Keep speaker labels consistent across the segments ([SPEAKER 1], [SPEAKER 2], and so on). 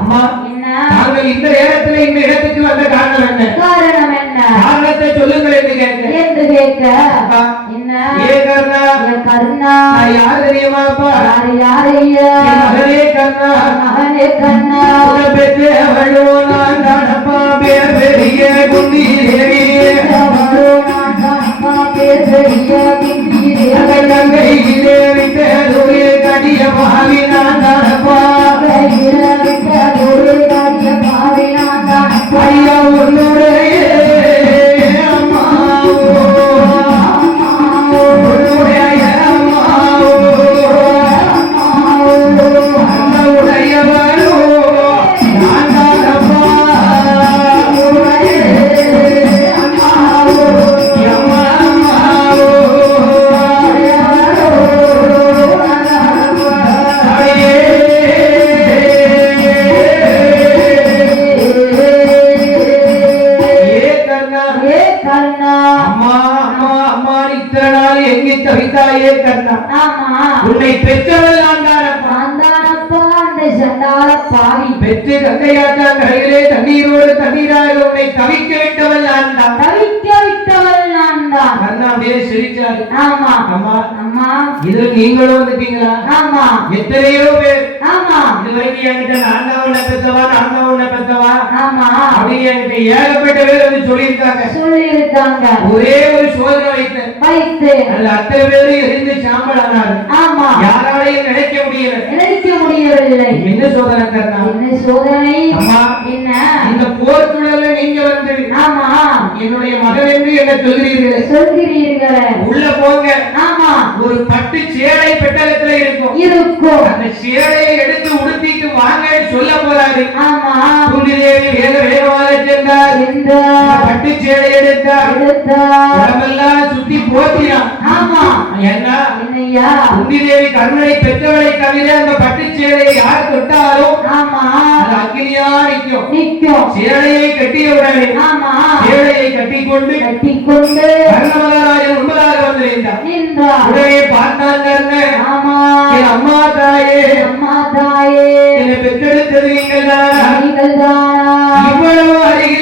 [SPEAKER 1] அம்மா நாங்கள் இந்த நேரத்துல இந்த இடத்துக்கு வந்த காரணம் என்ன?
[SPEAKER 2] காரணம் என்ன?
[SPEAKER 1] காரணத்தை சொல்லுங்கள் என்று கேட்க.
[SPEAKER 2] என்று கேட்க
[SPEAKER 1] அப்பா,
[SPEAKER 2] என்ன?
[SPEAKER 1] ஏ கர்ணா?
[SPEAKER 2] கருணா?
[SPEAKER 1] யார் தெரியுமாப்பா
[SPEAKER 2] யாரு யாரையா
[SPEAKER 1] என் மகனே கர்ணா.
[SPEAKER 2] மகனே கண்ணா
[SPEAKER 1] உன்னை பெற்றவளோ நான் தானப்பா பேர் பெரிய குந்தி தேவி தவித்தாயே கர்ணா உன்னை பெற்றவள் நான் தானப்பா. பெற்று கங்கையாற்றா கரையிலே தண்ணீரோடு தண்ணீராக உன்னை தவிக்க விட்டவள் நான் தான் கர்ணா அப்படியே சிரிச்சாரு.
[SPEAKER 2] ஆமா.
[SPEAKER 1] அம்மா
[SPEAKER 2] அம்மா.
[SPEAKER 1] இதுல நீங்களும் வந்துட்டீங்களா?
[SPEAKER 2] ஆமா.
[SPEAKER 1] எத்தனையோ பேர்.
[SPEAKER 2] ஆமா.
[SPEAKER 1] இதுவரைக்கும் என்கிட்ட நான் தான் உன்னை பெத்தவா உன்னை பெத்தவா
[SPEAKER 2] ஆமா.
[SPEAKER 1] அப்படின்னு என்கிட்ட ஏகப்பட்ட பேர் வந்து சொல்லியிருக்காங்க.
[SPEAKER 2] சொல்லி இருக்காங்க
[SPEAKER 1] ஒரே ஒரு சோதனை வைத்தேன்.
[SPEAKER 2] வைத்து
[SPEAKER 1] அதுல அத்தனை பேரும் எரிந்து சாம்பல் ஆனாரு
[SPEAKER 2] ஆமா.
[SPEAKER 1] யாராலையும் நினைக்க முடியல.
[SPEAKER 2] முடியவில்லை
[SPEAKER 1] என்ன சோதனை
[SPEAKER 2] என்ன சோதனை?
[SPEAKER 1] அம்மா
[SPEAKER 2] என்ன?
[SPEAKER 1] இந்த போர் சூழல்ல நீங்க வந்து
[SPEAKER 2] ஆமா.
[SPEAKER 1] என்னுடைய மகன் என்று என்ன சொல்கிறீர்களே?
[SPEAKER 2] சொல்கிறீர்களே.
[SPEAKER 1] உள்ள போங்க.
[SPEAKER 2] ஆமா.
[SPEAKER 1] ஒரு பட்டு சேலை பெட்டகத்துல இருக்கும்.
[SPEAKER 2] இருக்கும்.
[SPEAKER 1] அந்த சேலையை எடுத்து உடுத்திட்டு வாங்கன்னு சொல்ல போறாரு.
[SPEAKER 2] ஆமா.
[SPEAKER 1] குந்தி தேவி வேக பட்டு சேலை
[SPEAKER 2] எடுத்த.
[SPEAKER 1] உடம்பெல்லாம் சுத்தி போத்தினான்
[SPEAKER 2] ஆமா.
[SPEAKER 1] என்ன
[SPEAKER 2] என்னையா?
[SPEAKER 1] கருணை பெற்றவளை தவிர அந்த பட்டு சேலையை யார் தொட்டாலும்
[SPEAKER 2] ஆமா.
[SPEAKER 1] அது அக்னியா நிற்கும்.
[SPEAKER 2] நிக்கும்
[SPEAKER 1] சேலையை கட்டிய உடனே
[SPEAKER 2] ஆமா.
[SPEAKER 1] சேலையை கட்டிக்கொண்டு
[SPEAKER 2] கட்டிக்கொண்டு
[SPEAKER 1] கர்ணமகாராஜன் உண்மையாக வந்திருந்தார்
[SPEAKER 2] நின்றார்.
[SPEAKER 1] உடனே பார்த்தான் கர்ணன்
[SPEAKER 2] ஆமா.
[SPEAKER 1] என் அம்மா தாயே.
[SPEAKER 2] அம்மா தாயே.
[SPEAKER 1] என்னை பெற்றெடுத்தது நீங்கள் தானா
[SPEAKER 2] நீங்கள் தானா
[SPEAKER 1] இவ்வளவு அருகிலே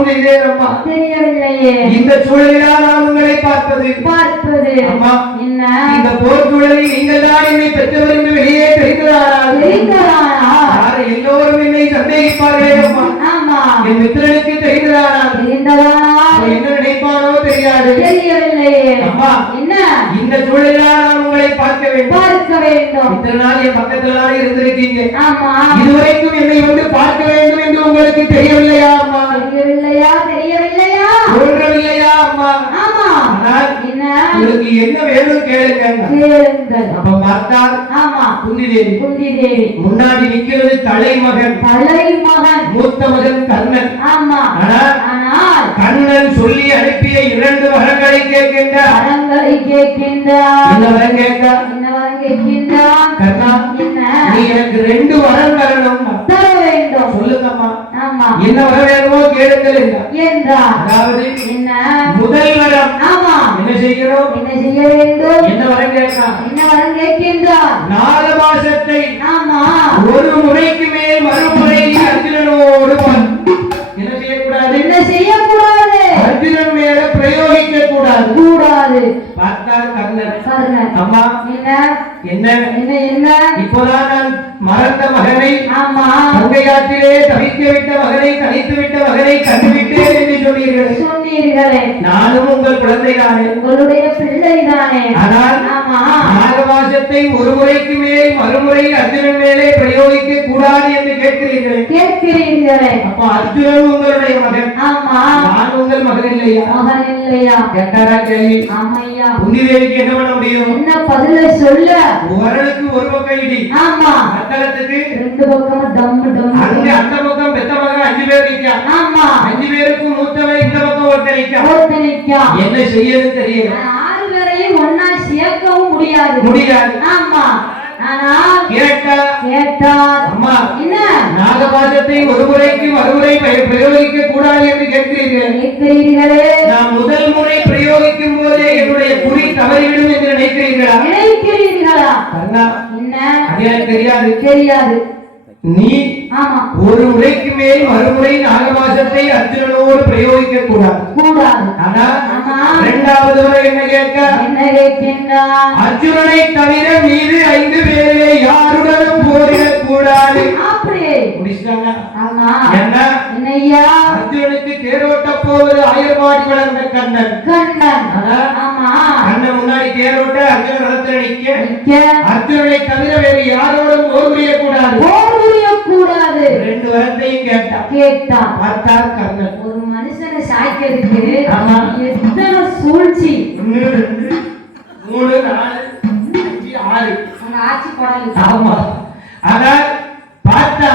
[SPEAKER 1] என்ன பாவம் செய்தேன் அம்மா
[SPEAKER 2] தெரியவில்லையே.
[SPEAKER 1] இந்த சூழலிலா நான் உங்களை பார்ப்பது.
[SPEAKER 2] பார்ப்பது.
[SPEAKER 1] அம்மா
[SPEAKER 2] என்ன?
[SPEAKER 1] இந்த போர் சூழலில் நீங்கள் தான் என்னை பெற்றவர் என்று வெளியே தெரிந்ததானால்
[SPEAKER 2] தெரிந்ததானா
[SPEAKER 1] யார் எல்லோரும் என்னை சந்தேகிப்பார்களே அம்மா?
[SPEAKER 2] ஆமா.
[SPEAKER 1] என் மித்திரனுக்கு தெரிந்ததானால்
[SPEAKER 2] தெரிந்ததானா
[SPEAKER 1] அவன் என்ன நினைப்பானோ தெரியாது.
[SPEAKER 2] தெரியவில்லையே.
[SPEAKER 1] அம்மா
[SPEAKER 2] என்ன?
[SPEAKER 1] இந்த சூழலிலா நான் உங்களை பார்க்க வேண்டும்.
[SPEAKER 2] பார்க்க வேண்டும்.
[SPEAKER 1] இத்தனை நாள் என் பக்கத்துல தான் இருந்திருக்கீங்க.
[SPEAKER 2] ஆமா.
[SPEAKER 1] இதுவரைக்கும் என்னை வந்து பார்க்க வேண்டும் என்று உங்களுக்கு தெரியவில்லையா அம்மா?
[SPEAKER 2] தெரியவில்லையா தெரியவில்லையா?
[SPEAKER 1] தோன்றவில்லையா அம்மா?
[SPEAKER 2] ஆமா. என்ன?
[SPEAKER 1] உங்களுக்கு என்ன வேணும் கேளுங்க
[SPEAKER 2] கேளுங்கள்.
[SPEAKER 1] அப்ப பார்த்தால்
[SPEAKER 2] ஆமா.
[SPEAKER 1] குந்தி தேவி
[SPEAKER 2] குந்தி தேவி
[SPEAKER 1] முன்னாடி நிக்கிறது தலைமகன்.
[SPEAKER 2] தலை மகன்
[SPEAKER 1] மூத்த மகன் கர்ணன்.
[SPEAKER 2] ஆமா.
[SPEAKER 1] ஆனால் கண்ணன் சொல்லி அனுப்பிய இரண்டு வரங்களை கேட்கின்றார்.
[SPEAKER 2] வரங்களை கேட்கின்றார்.
[SPEAKER 1] இந்த வரம் கேட்டா
[SPEAKER 2] என்ன வரம் கேட்கின்றார்?
[SPEAKER 1] கர்ணா
[SPEAKER 2] என்ன?
[SPEAKER 1] நீ எனக்கு ரெண்டு வரம் தரணும்.
[SPEAKER 2] தர வேண்டும்?
[SPEAKER 1] சொல்லுங்கம்மா.
[SPEAKER 2] ஆமா.
[SPEAKER 1] என்ன வரம் வேணுமோ கேளுங்கள். என்றார். அதாவது
[SPEAKER 2] என்ன?
[SPEAKER 1] முதல் வரம்.
[SPEAKER 2] ஆமா.
[SPEAKER 1] என்ன செய்கிறோம்?
[SPEAKER 2] என்ன செய்ய வேண்டும்?
[SPEAKER 1] என்ன வரம் கேட்கலாம்
[SPEAKER 2] என்ன வரம் கேட்கின்றார்?
[SPEAKER 1] நாலு மாசத்தை
[SPEAKER 2] ஆமா.
[SPEAKER 1] ஒரு முறைக்கு மேல் மறுமுறை அர்ஜுனனோடு பார். கூடாது பார்த்தார் கர்ணன்.
[SPEAKER 2] கர்ணன்.
[SPEAKER 1] அம்மா
[SPEAKER 2] என்ன?
[SPEAKER 1] என்ன?
[SPEAKER 2] என்ன என்ன?
[SPEAKER 1] இப்போதான் நான் மறந்த மகனை
[SPEAKER 2] ஆமா.
[SPEAKER 1] கங்கையாற்றிலே தவிக்க விட்ட மகனை கணித்து விட்ட மகனை கண்டுவிட்டேன் என்று சொன்னீர்கள்.
[SPEAKER 2] சொன்னீர்களே.
[SPEAKER 1] நானும் உங்கள் குழந்தைதானே.
[SPEAKER 2] உங்களுடைய பிள்ளை தானே
[SPEAKER 1] ஆனால்
[SPEAKER 2] ஆமா
[SPEAKER 1] நாகவாசத்தை ஒரு முறைக்கு மேல் மறுமுறை அர்ஜுனன் மேலே பிரயோகிக்க கூடாது என்று கேட்கிறீர்களே.
[SPEAKER 2] கேட்கிறீர்களே.
[SPEAKER 1] அப்ப அர்ஜுனன் உங்களுடைய மகன்.
[SPEAKER 2] ஆமா.
[SPEAKER 1] நான் உங்கள் மகன் இல்லையா?
[SPEAKER 2] மகன் இல்லையா
[SPEAKER 1] கேட்டாரா கேள்வி?
[SPEAKER 2] ஆமையா.
[SPEAKER 1] குந்திதேவிக்கு என்ன பண்ண முடியும்?
[SPEAKER 2] என்ன பதில சொல்ல?
[SPEAKER 1] வரலுக்கு ஒரு பக்கம் இடி.
[SPEAKER 2] ஆமா.
[SPEAKER 1] அத்தலத்துக்கு
[SPEAKER 2] ரெண்டு பக்கம் டம்மு
[SPEAKER 1] அங்க
[SPEAKER 2] டம்மு
[SPEAKER 1] அந்த பக்கம் பெத்த மகன் அஞ்சு பேர் நிற்கான்
[SPEAKER 2] ஆமா.
[SPEAKER 1] அஞ்சு பேருக்கு மூத்தவன் இந்த பக்கம் ஒருத்தர்
[SPEAKER 2] ஒருத்தனிக்கா
[SPEAKER 1] என்ன செய்யறது தெரியல.
[SPEAKER 2] சேர்க்கவும் முடியாது.
[SPEAKER 1] முடியாது.
[SPEAKER 2] ஆமா. ஆனால்
[SPEAKER 1] கேட்டா
[SPEAKER 2] கேட்டார்
[SPEAKER 1] அம்மா
[SPEAKER 2] என்ன?
[SPEAKER 1] நாகபாசத்தை ஒரு முறைக்கு மறுமுறை பிரயோகிக்க கூடாது என்று கேட்கிறீர்கள்.
[SPEAKER 2] நினைக்கிறீர்களே
[SPEAKER 1] நான் முதல் முறை பிரயோகிக்கும் போதே என்னுடைய குறி தவறிவிடும் என்று நினைக்கிறீர்களா?
[SPEAKER 2] நினைக்கிறீர்களா? என்ன?
[SPEAKER 1] தெரியாது.
[SPEAKER 2] தெரியாது.
[SPEAKER 1] நீ ஒரு முறைக்கு மேல் மறுமுறை நாகபாசத்தை அர்ஜுனனோடு பிரயோகிக்க கூடாது. ஆனா இரண்டாவது முறை என்ன கேட்க? அர்ஜுனனை தவிர மீது ஐந்து பேரே யாருடனும் போரிடக் கூடாது அர்ஜுனனுக்கு தேரோட்ட போவது ஆயர்பாடி வளர்ந்த கண்ணன்
[SPEAKER 2] கண்ணன்
[SPEAKER 1] ஆனா
[SPEAKER 2] ஆமா
[SPEAKER 1] கண்ணன் முன்னாடி தேரோட்ட அர்ஜுனன் ரதத்துல நிக்க
[SPEAKER 2] நிக்க
[SPEAKER 1] அர்ஜுனனை தவிர வேறு யாரோடும் போர் புரியக்கூடாது
[SPEAKER 2] போர் புரியக்கூடாது
[SPEAKER 1] ரெண்டு வரத்தையும் கேட்டான்
[SPEAKER 2] கேட்டான்
[SPEAKER 1] பார்த்தார் கண்ணன்
[SPEAKER 2] ஒரு மனுஷனை சாய்க்கிறதுக்கு
[SPEAKER 1] ஆமா.
[SPEAKER 2] எத்தனை சூழ்ச்சி?
[SPEAKER 1] மூணு நாலு அஞ்சு ஆறு.
[SPEAKER 2] உங்க ஆட்சி படம்
[SPEAKER 1] ஆமா. ஆனால் பார்த்தா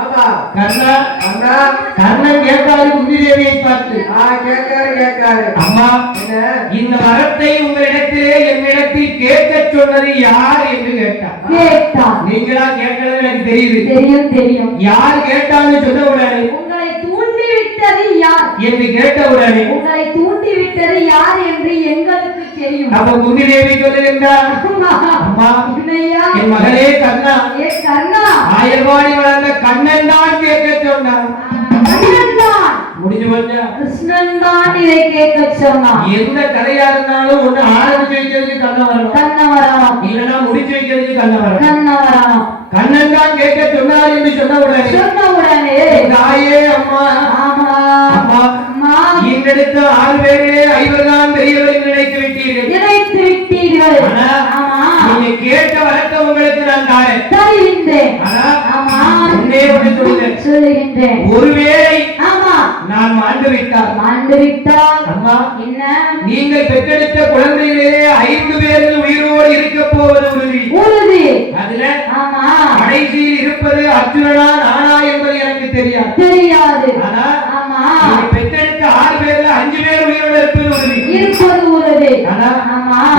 [SPEAKER 3] ஆமா.
[SPEAKER 1] கண்ணா
[SPEAKER 3] அண்ணா
[SPEAKER 1] கண்ணன் கேட்டாரு குந்தி தேவியை பார்த்து.
[SPEAKER 3] ஆ கேட்காரு கேட்காரு.
[SPEAKER 1] அம்மா
[SPEAKER 3] என்ன?
[SPEAKER 1] இந்த வரத்தை உங்களிடத்திலே என்னிடத்தில் கேட்க சொன்னது யார் என்று கேட்டார்.
[SPEAKER 2] கேட்டான்
[SPEAKER 1] நீங்களா கேட்கறது எனக்கு தெரியுது.
[SPEAKER 2] தெரியும் தெரியும்.
[SPEAKER 1] யார் கேட்டான்னு சொன்ன உடனே
[SPEAKER 2] உங்களை தூண்டி விட்டது யார்
[SPEAKER 1] என்று கேட்ட உடனே
[SPEAKER 2] உங்களை தூண்டி விட்டது யார் என்று எங்களுக்கு தெரியும்.
[SPEAKER 1] அப்ப குந்தி தேவி சொல்லுகின்றார் அம்மா என் மகளே கண்ணா
[SPEAKER 2] ஏ கண்ணா?
[SPEAKER 1] ஆயர்வாடி வளர்ந்த கண்ணன் தான் கேட்க
[SPEAKER 2] தான்.
[SPEAKER 1] முடிஞ்சு போச்சா?
[SPEAKER 2] கிருஷ்ணன் தான் இதை கேட்க சொன்னான்.
[SPEAKER 1] எந்த கதையா இருந்தாலும் ஒண்ணு ஆரம்பிச்சு வைக்கிறதுக்கு கண்ணன் வரணும்
[SPEAKER 2] கண்ணவரம்
[SPEAKER 1] இல்லைன்னா முடிச்சு வைக்கிறதுக்கு கண்ணன் வரணும்
[SPEAKER 2] கண்ணவரம்
[SPEAKER 1] கண்ணன் தான் கேட்க சொன்னார் என்று சொன்ன உடனே
[SPEAKER 2] சொன்ன உடனே
[SPEAKER 1] தாயே அம்மா இங்கெடுத்த ஆறு பேரே ஐவர் தான் பெரியவர் நினைத்து விட்டீர்கள்.
[SPEAKER 2] நினைத்து விட்டீர்கள்
[SPEAKER 1] நீங்க கேட்ட வரத்தை உங்களுக்கு நான் தாரேன்.
[SPEAKER 2] தருகின்றேன்.
[SPEAKER 1] ஒன்னே ஒன்று
[SPEAKER 2] சொல்லுகின்றேன்.
[SPEAKER 1] ஒருவேளை
[SPEAKER 2] ஆமா.
[SPEAKER 1] நான் மாண்டு விட்டார்
[SPEAKER 2] மாண்டு விட்டால்
[SPEAKER 1] அம்மா
[SPEAKER 2] என்ன?
[SPEAKER 1] நீங்கள் பெற்றெடுத்த குழந்தைகளே ஐந்து பேர்கள் உயிரோடு இருக்க போவது உறுதி.
[SPEAKER 2] உறுதி.
[SPEAKER 1] அதுல
[SPEAKER 2] ஆமா.
[SPEAKER 1] கடைசியில் இருப்பது அர்ஜுனனா நானா என்பது எனக்கு தெரியாது.
[SPEAKER 2] தெரியாது.
[SPEAKER 1] ஆனா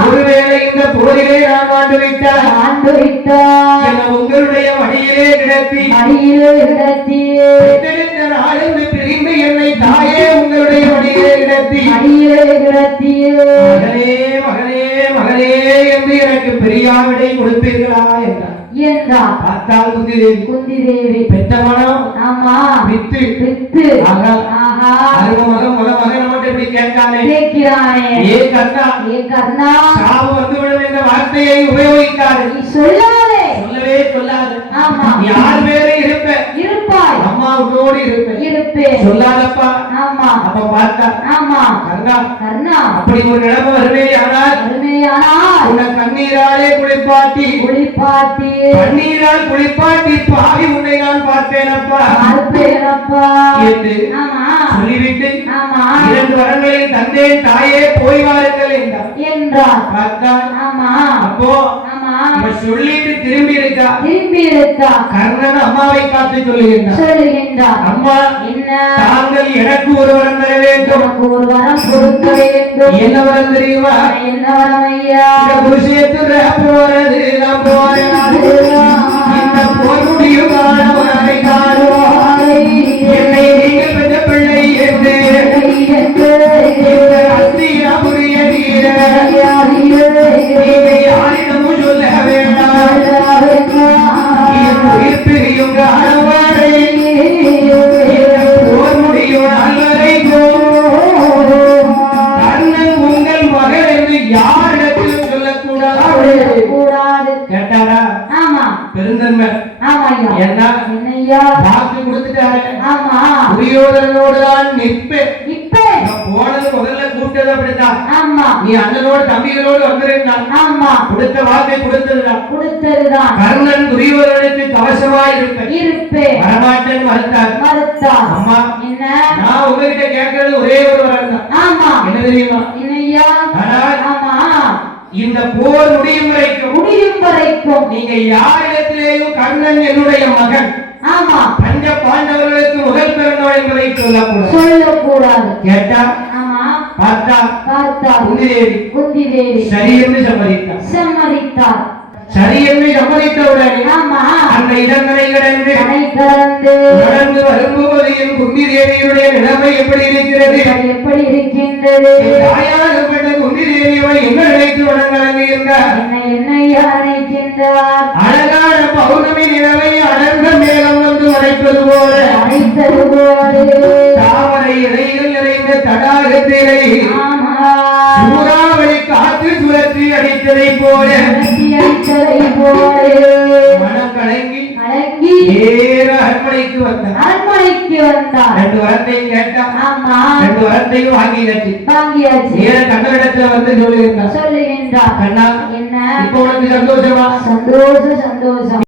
[SPEAKER 1] ஒருவேளை இந்த போரிலே நான் மாண்டு விட்டால்?
[SPEAKER 2] மாண்டு விட்டால்.
[SPEAKER 1] உங்களுடைய வழியிலே கிடத்தி.
[SPEAKER 2] அடியிலே கிடத்தி.
[SPEAKER 1] பிரிந்து என்னை தாயே உங்களுடைய வழியிலே கிடத்தி.
[SPEAKER 2] அடியிலே கிடத்தி.
[SPEAKER 1] மகனே மகனே மகனே என்று எனக்கு பெரியாவிடை கொடுப்பீர்களா என்றார். பார்த்தால் புத்தி தேவி
[SPEAKER 2] குந்தி தேவி
[SPEAKER 1] பெற்ற மனம்
[SPEAKER 2] ஆமா.
[SPEAKER 1] வித்து
[SPEAKER 2] வித்து
[SPEAKER 1] ஆகா.
[SPEAKER 2] ஆஹா.
[SPEAKER 1] அரும மகன் முத மகன் மட்டும் இப்படி கேட்கானே
[SPEAKER 2] கேட்கிறானே
[SPEAKER 1] ஏ கண்ணா
[SPEAKER 2] ஏ கர்ணா.
[SPEAKER 1] சாவு வந்துவிடும் என்ற வார்த்தையை உபயோகிக்காது.
[SPEAKER 2] நீ சொல்லாதே.
[SPEAKER 1] சொல்லவே சொல்லாது.
[SPEAKER 2] ஆமா.
[SPEAKER 1] நீ யார் பேரே இருப்ப
[SPEAKER 2] இருப்பாய்
[SPEAKER 1] அம்மா உன்னோடு இருப்ப
[SPEAKER 2] இருப்பேன்.
[SPEAKER 1] சொல்லாதப்பா.
[SPEAKER 2] ஆமா.
[SPEAKER 1] அப்ப பார்த்தா.
[SPEAKER 2] ஆமா.
[SPEAKER 1] கண்ணா
[SPEAKER 2] கர்ணா.
[SPEAKER 1] அப்படி ஒரு நிலைமை வருமே ஆனால்
[SPEAKER 2] அருமையானால்
[SPEAKER 1] உன்னை கண்ணீராலே குளிப்பாட்டி.
[SPEAKER 2] குளிப்பாட்டி.
[SPEAKER 1] கண்ணீரால் குளிப்பாட்டி பாவி உன்னை நான் பார்ப்பேனப்பா
[SPEAKER 2] பார்ப்பேனப்பா
[SPEAKER 1] என்று
[SPEAKER 2] ஆமா.
[SPEAKER 1] சொல்லிவிட்டு
[SPEAKER 2] ஆமா.
[SPEAKER 1] இரண்டு வரங்களை தந்தேன். தாயே போய் வாருங்கள் என்றார்.
[SPEAKER 2] என்றார்.
[SPEAKER 1] பார்த்தா
[SPEAKER 2] ஆமா.
[SPEAKER 1] அப்போ சொல்லிட்டு திரும்பி இருக்கா?
[SPEAKER 2] திரும்பி இருக்கா?
[SPEAKER 1] கர்ணன் அம்மாவை காத்து சொல்லுகின்றார்
[SPEAKER 2] சொல்லுகின்றார்
[SPEAKER 1] அம்மா
[SPEAKER 2] என்ன?
[SPEAKER 1] தாங்கள் எனக்கு ஒரு வரம் தர வேண்டும்.
[SPEAKER 2] ஒரு வரம் கொடுக்க வேண்டும்.
[SPEAKER 1] என்ன வரம் தெரியுமா?
[SPEAKER 2] என்ன வரம் ஐயா?
[SPEAKER 1] இந்த கூப்பிட்டது
[SPEAKER 2] ஆமா.
[SPEAKER 1] நீ அண்ணனோடு தம்பிகளோடு வந்திருந்தான்
[SPEAKER 2] ஆமா.
[SPEAKER 1] கொடுத்த வாக்கை கொடுத்திருந்தான்
[SPEAKER 2] கொடுத்ததுதான்.
[SPEAKER 1] கர்ணன் துரியோதனுக்கு கவசமாய் இருப்பேன்.
[SPEAKER 2] இருப்பேன்.
[SPEAKER 1] வரமாட்டேன் மறுத்தார்.
[SPEAKER 2] மறுத்தான்
[SPEAKER 1] அம்மா
[SPEAKER 2] என்ன?
[SPEAKER 1] நான் உங்ககிட்ட கேட்கறது ஒரே ஒரு வரம் தான்
[SPEAKER 2] ஆமா.
[SPEAKER 1] என்ன தெரியுமா?
[SPEAKER 2] ஆமா.
[SPEAKER 1] இந்த போர் முடியும் வரைக்கும்
[SPEAKER 2] முடியும் வரைக்கும்.
[SPEAKER 1] நீங்க யாரிடத்திலேயும் கர்ணன் என்னுடைய மகன்.
[SPEAKER 2] ஆமா.
[SPEAKER 1] பஞ்ச பாண்டவர்களுக்கு முதல் பிறந்தவன் என்பதை சொல்லக்கூடாது.
[SPEAKER 2] சொல்லக்கூடாது.
[SPEAKER 1] கேட்டா?
[SPEAKER 2] ஆமா
[SPEAKER 1] பார்த்தா
[SPEAKER 2] பார்த்தார்.
[SPEAKER 1] குந்திதேவி
[SPEAKER 2] குந்தி தேவி
[SPEAKER 1] சரி என்று சம்மதித்தார்.
[SPEAKER 2] சம்மதித்தார்.
[SPEAKER 1] சரி என்று சம்மதித்தவுடனே அந்த இடங்களை கடந்து
[SPEAKER 2] கடந்து
[SPEAKER 1] நடந்து வரும்போது என் குந்தி தேவியுடைய நிலைமை எப்படி இருக்கிறது?
[SPEAKER 2] எப்படி இருக்கின்றது?
[SPEAKER 1] தாயாகப்பட்ட அடித்ததை போல
[SPEAKER 2] அடித்ததை போல.
[SPEAKER 1] மனம் கலங்கி
[SPEAKER 2] அடங்கி
[SPEAKER 1] நேர அரண்மனைக்கு வந்தான்.
[SPEAKER 2] அரண்மனைக்கு வந்தார்
[SPEAKER 1] ரெண்டு வரத்தையும் கேட்டான்.
[SPEAKER 2] ஆமா.
[SPEAKER 1] ரெண்டு வரத்தையும் வாங்கியாச்சு.
[SPEAKER 2] வாங்கியாச்சு.
[SPEAKER 1] நேர கண்ணனிடத்துல வந்து சொல்லுகின்றான்.
[SPEAKER 2] சொல்லுகின்றார்
[SPEAKER 1] கண்ணா
[SPEAKER 2] என்ன?
[SPEAKER 1] இப்ப உனக்கு சந்தோஷமா?
[SPEAKER 2] சந்தோஷம் சந்தோஷம்.